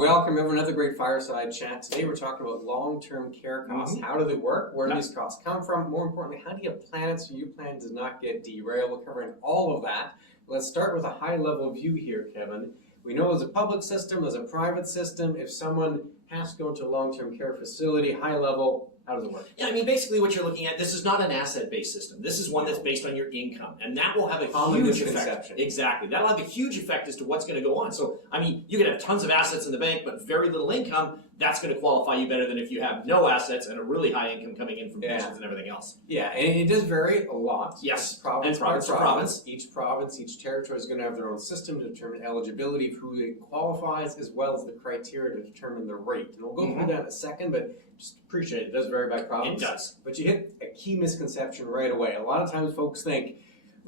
Welcome everyone, another great fireside chat. Today we're talking about long-term care costs. How do they work? Where do these costs come from? More importantly, how do you plan it so your plan does not get derailed? We're covering all of that. Let's start with a high-level view here, Kevin. We know there's a public system, there's a private system. If someone has to go to a long-term care facility, high level, how does it work? Yeah, I mean, basically what you're looking at, this is not an asset-based system. This is one that's based on your income, and that will have a huge effect. Exactly. That'll have a huge effect as to what's going to go on. So, I mean, you can have tons of assets in the bank, but very little income. That's going to qualify you better than if you have no assets and a really high income coming in from pensions and everything else. Yeah, and it does vary a lot. Yes, province by province. Each province, each territory is going to have their own system to determine eligibility of who qualifies, as well as the criteria to determine the rate. And we'll go through that in a second, but just appreciate it does vary by province. It does. But you hit a key misconception right away. A lot of times folks think,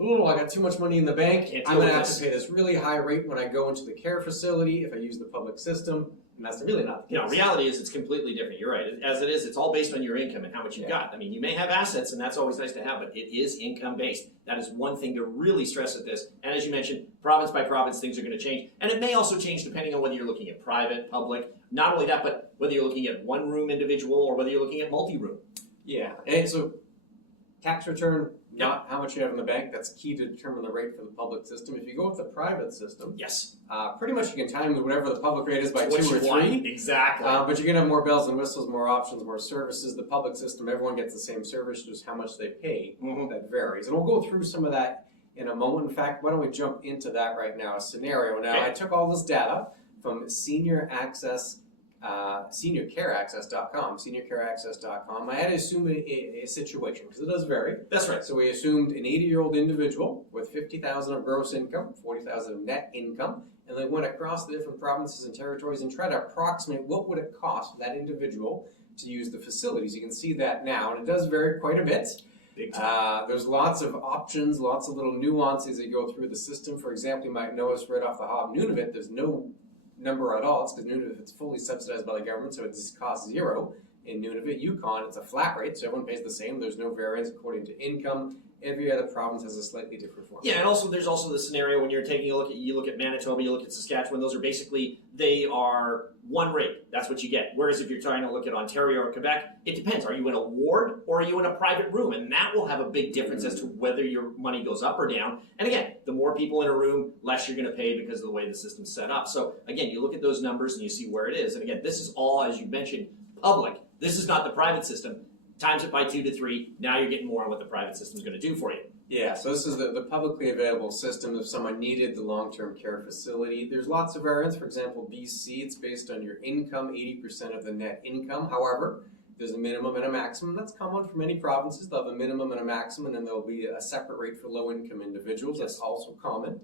oh, I got too much money in the bank. I'm going to have to pay this really high rate when I go into the care facility if I use the public system. And that's really not the case. No, reality is it's completely different. You're right. As it is, it's all based on your income and how much you've got. I mean, you may have assets, and that's always nice to have, but it is income-based. That is one thing to really stress at this. And as you mentioned, province by province, things are going to change. And it may also change depending on whether you're looking at private, public. Not only that, but whether you're looking at one-room individual or whether you're looking at multi-room. Yeah, and so tax return, not how much you have in the bank. That's key to determine the rate for the public system. If you go with the private system, pretty much you can time whatever the public rate is by 2 or 3. Exactly. But you're going to have more bells and whistles, more options, more services. The public system, everyone gets the same service, just how much they pay. That varies. And we'll go through some of that in a moment. In fact, why don't we jump into that right now, a scenario. Now, I took all this data from seniorcareaccess.com. I had to assume a situation because it does vary. That's right. So we assumed an 80-year-old individual with $50,000 of gross income, $40,000 of net income, and they went across the different provinces and territories and tried to approximate what would it cost for that individual to use the facilities. You can see that now, and it does vary quite a bit. Big time. There's lots of options, lots of little nuances that go through the system. For example, you might notice right off the hop, Nunavut, there's no number at all. It's because Nunavut, it's fully subsidized by the government, so it just costs zero. In Nunavut, Yukon, it's a flat rate, so everyone pays the same. There's no variance according to income. Every other province has a slightly different formula. Yeah, and also there's also the scenario when you're taking a look at, you look at Manitoba, you look at Saskatchewan, those are basically, they are one rate. That's what you get. Whereas if you're trying to look at Ontario or Quebec, it depends. Are you in a ward or are you in a private room? And that will have a big difference as to whether your money goes up or down. And again, the more people in a room, less you're going to pay because of the way the system's set up. So again, you look at those numbers and you see where it is. And again, this is all, as you mentioned, public. This is not the private system. Times it by 2 to 3, now you're getting more on what the private system is going to do for you. Yeah, so this is the publicly available system if someone needed the long-term care facility. There's lots of variants. For example, BC, it's based on your income, 80% of the net income. However, there's a minimum and a maximum. That's common for many provinces. They'll have a minimum and a maximum, and then there'll be a separate rate for low-income individuals. That's also common.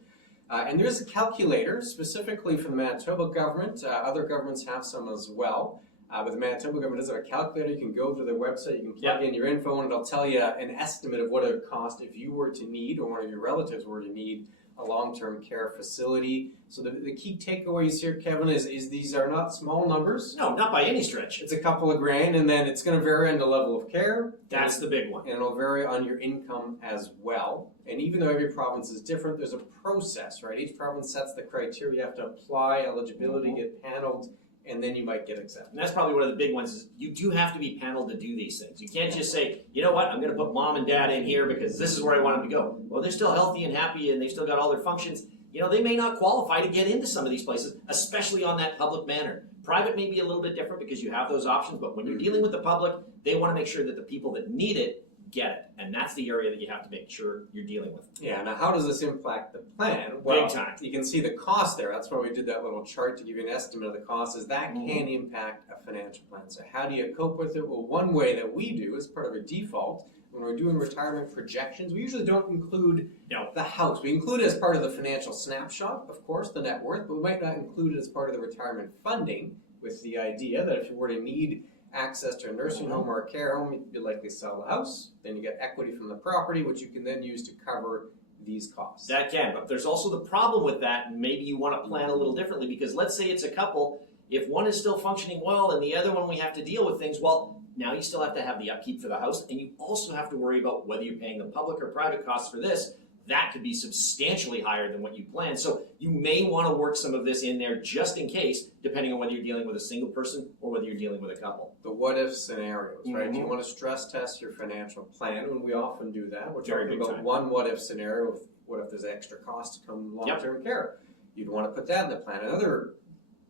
And there's a calculator specifically for the Manitoba government. Other governments have some as well. But the Manitoba government does have a calculator. You can go to their website, you can plug in your info, and it'll tell you an estimate of what it would cost if you were to need, or one of your relatives were to need, a long-term care facility. So the key takeaways here, Kevin, is these are not small numbers. No, not by any stretch. It's a couple of grand, and then it's going to vary on the level of care. That's the big one. And it'll vary on your income as well. And even though every province is different, there's a process, right? Each province sets the criteria. You have to apply, eligibility, get paneled, and then you might get accepted. And that's probably one of the big ones is you do have to be paneled to do these things. You can't just say, you know what, I'm going to put mom and dad in here because this is where I want them to go. Well, they're still healthy and happy and they've still got all their functions. You know, they may not qualify to get into some of these places, especially on that public manner. Private may be a little bit different because you have those options, but when you're dealing with the public, they want to make sure that the people that need it get it. And that's the area that you have to make sure you're dealing with. Yeah, now how does this impact the plan? Well, big time. You can see the cost there. That's why we did that little chart to give you an estimate of the cost, is that can impact a financial plan. So how do you cope with it? Well, one way that we do as part of a default, when we're doing retirement projections, we usually don't include the house. We include it as part of the financial snapshot, of course, the net worth, but we might not include it as part of the retirement funding, with the idea that if you were to need access to a nursing home or a care home, you'd likely sell the house. Then you get equity from the property, which you can then use to cover these costs. That can, but there's also the problem with that, and maybe you want to plan a little differently, because let's say it's a couple, if one is still functioning well and the other one we have to deal with things, well, now you still have to have the upkeep for the house, and you also have to worry about whether you're paying the public or private costs for this that could be substantially higher than what you planned. So you may want to work some of this in there just in case, depending on whether you're dealing with a single person or whether you're dealing with a couple. The what if scenarios, right? Do you want to stress test your financial plan? And we often do that. We're talking about one what if scenario. What if there's extra costs to come long-term care? You'd want to put that in the plan. Another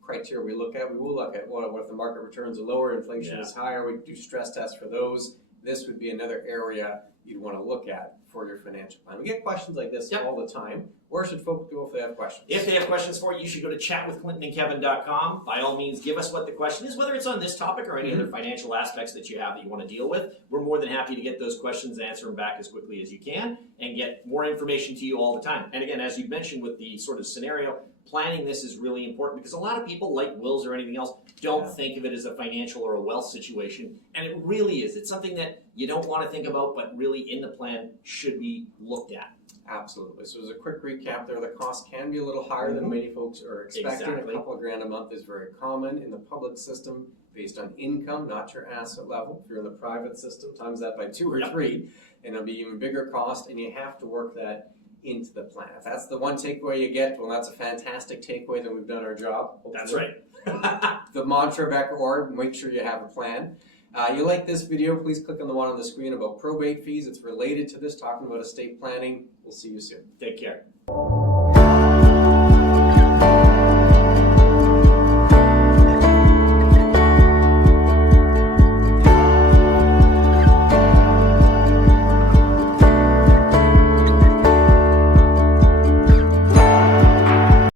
criteria we will look at what if the market returns are lower, inflation is higher, we do stress tests for those. This would be another area you'd want to look at for your financial plan. We get questions like this all the time. Where should folks go if they have questions? If they have questions for you should go to chatwithclintonandkevin.com. By all means, give us what the question is, whether it's on this topic or any other financial aspects that you have that you want to deal with. We're more than happy to get those questions and answer them back as quickly as you can and get more information to you all the time. And again, as you mentioned with the sort of scenario, planning this is really important because a lot of people, like wills or anything else, don't think of it as a financial or a wealth situation. And it really is. It's something that you don't want to think about, but really in the plan should be looked at. Absolutely. So as a quick recap there, the cost can be a little higher than many folks are expecting. A couple of grand a month is very common in the public system based on income, not your asset level. If you're in the private system, times that by 2 or 3, and it'll be even bigger cost, and you have to work that into the plan. If that's the one takeaway you get, well, that's a fantastic takeaway, then we've done our job. Hopefully. That's right. The mantra, Becker, or make sure you have a plan. You like this video, please click on the one on the screen about probate fees. It's related to this, talking about estate planning. We'll see you soon. Take care.